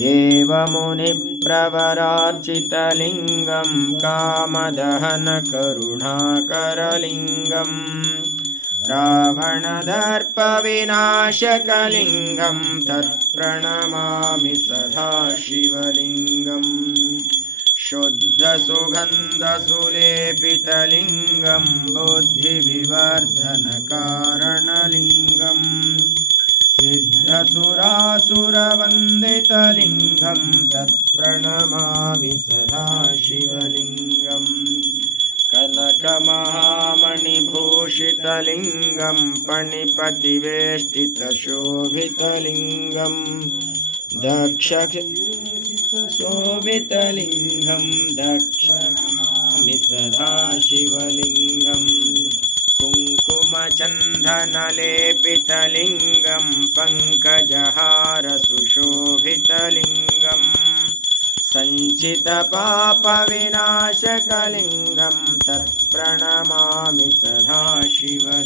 देवमुनिप्रवरार्चितलिङ्गं कामदहनकरुणाकरलिङ्गं रावणदर्पविनाशकलिङ्गं तत्प्रणमामि सदा शिवलिङ्गम् शुद्धसुगन्धसुलेपितलिङ्गं बुद्धिविवर्धनकारणलिङ्गं सिद्धसुरासुरवन्दितलिङ्गं तत्प्रणमामि सदा शिवलिङ्गम् कनकमहामणिभूषितलिङ्गं पणिपतिवेष्टितशोभितलिङ्गं शोभितलिङ्गं दक्षिणामि सदा शिवलिङ्गं कुङ्कुमचन्दनलेपितलिङ्गं पङ्कजहारसुशोभितलिङ्गं सञ्चितपापविनाशकलिङ्गं तत्प्रणमामि सदा शिवलिङ्गम्